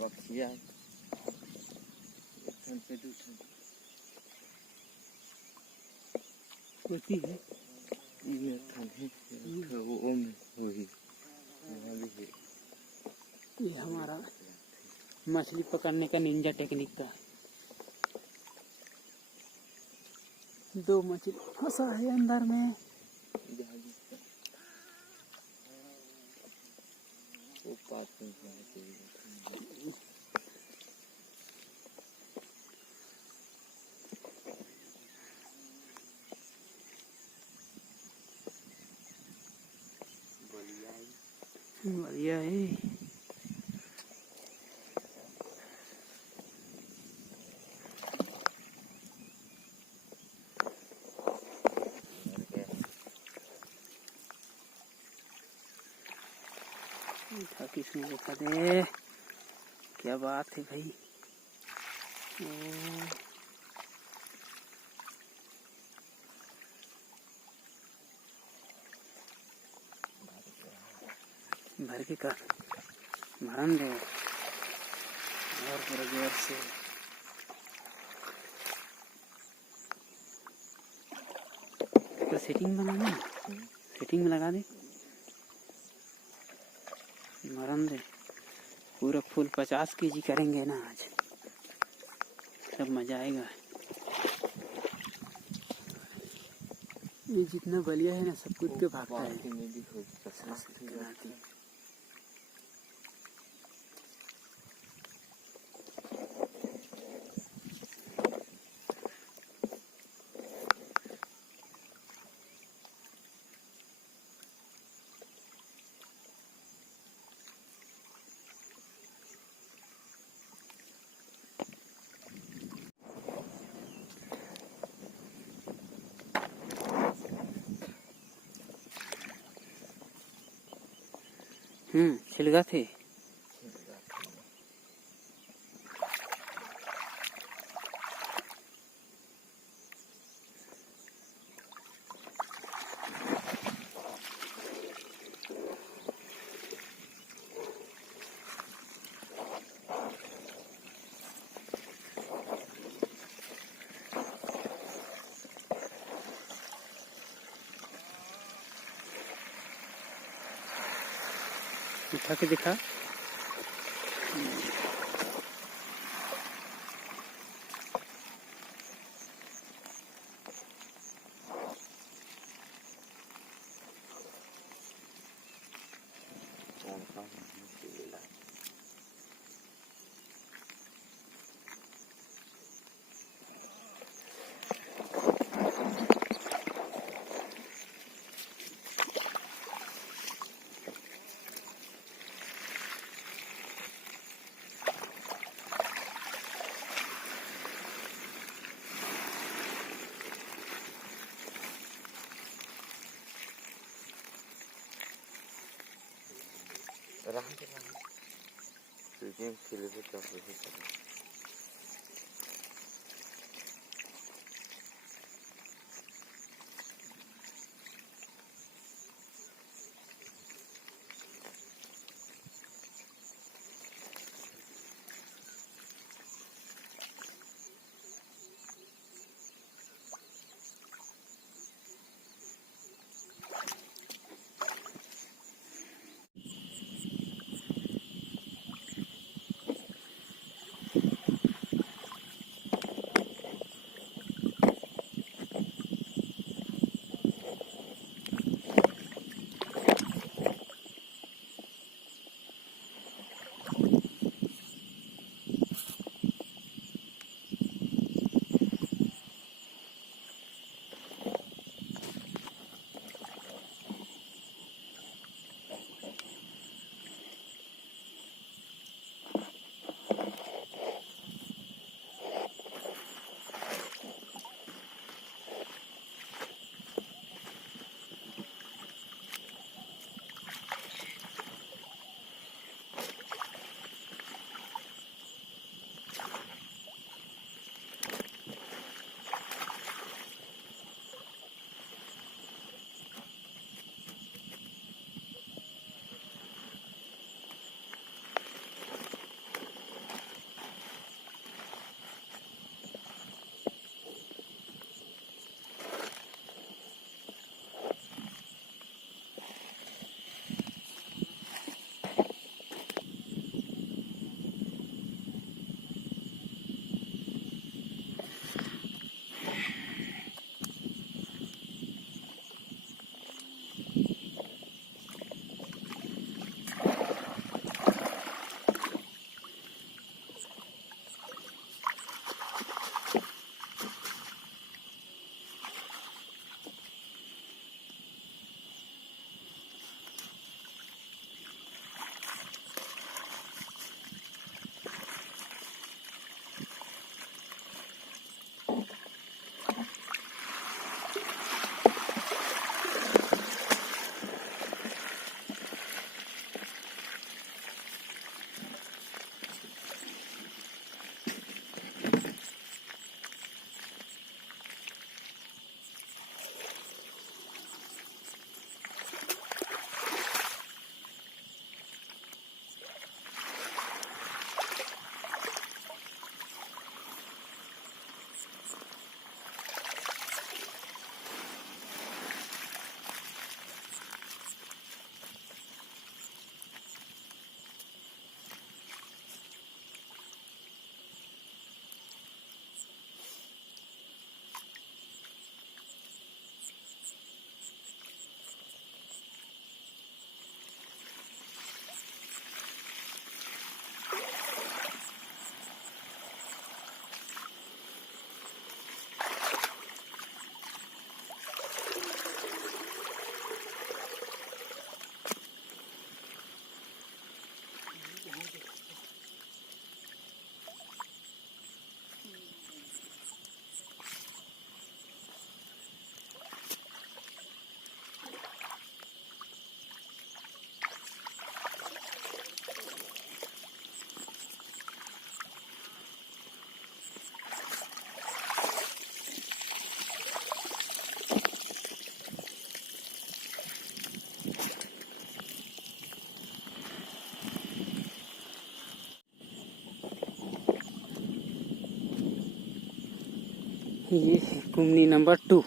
पक्षिया होती है ये वो में वही ये हमारा मछली पकड़ने का निंजा टेक्निक का है। 2 मछली फंसा है अंदर में। वो पास में बढ़िया है। किसने देखा दे, क्या बात है भाई। भर के का भरन दो और पूरा जोर से। तो सेटिंग बनाना, सेटिंग में लगा दे, मरन दे। पूरा फुल 50 kg करेंगे ना आज, सब मजा आएगा। ये जितना बलिया है ना सब कूद के भागता है। छिलगा थे। उठा के दिखा। ये है कुमनी नंबर 2।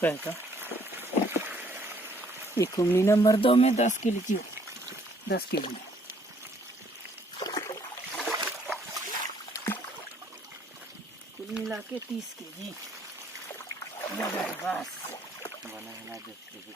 कैसा ये कुमनी नंबर 2 में 10 के जी 10 के जी कुल मिला के 30 के जी बस बना है ना जो है।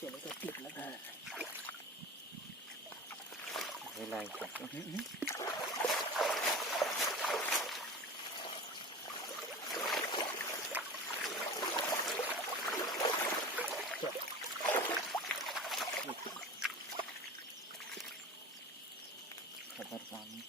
चलेगा टिक लगा है खबर पानी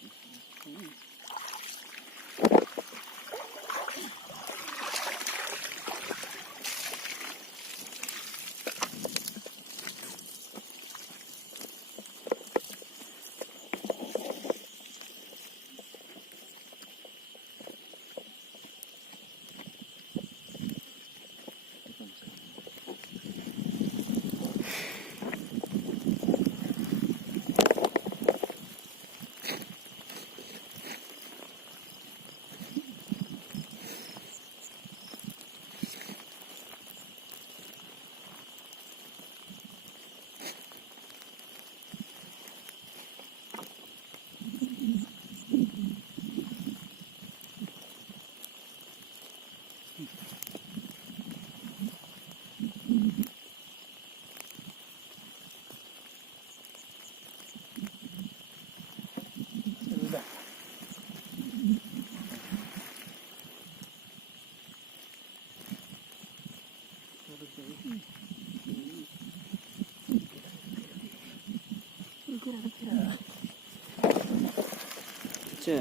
अच्छा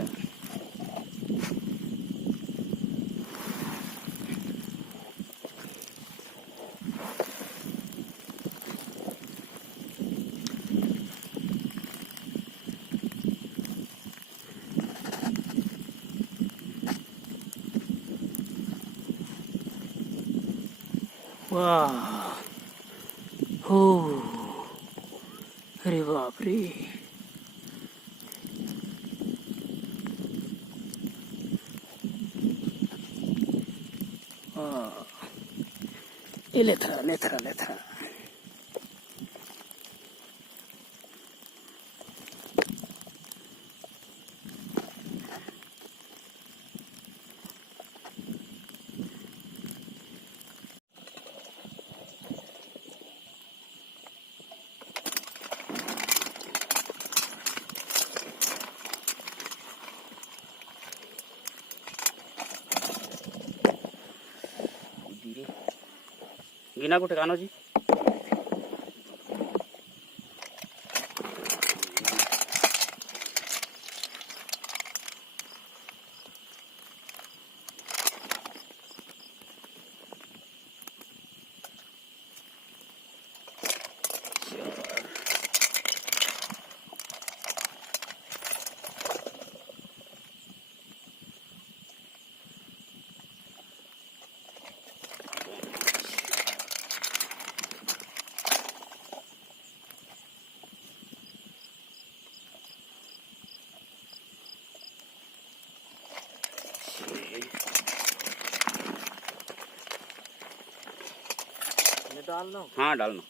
वाह हो अरे बाप रे ये लेथरा लेथरा लेथरा गिना कुठे कानोजी डालना हाँ डालना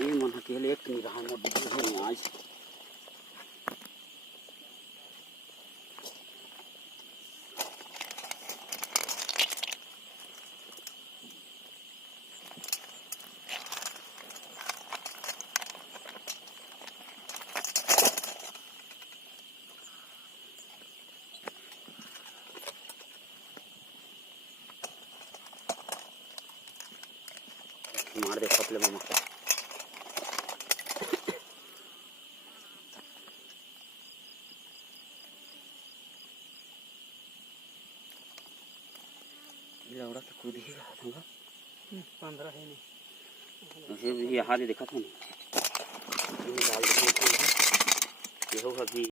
ये मन अकेले एक निगाह में बुझे आज मार दे खपले मामा लौड़ा तो कूद ही रहा था 15 है नहीं ऐसे ये हाथ देखा था नहीं ये डाल देते हैं ये होगा भी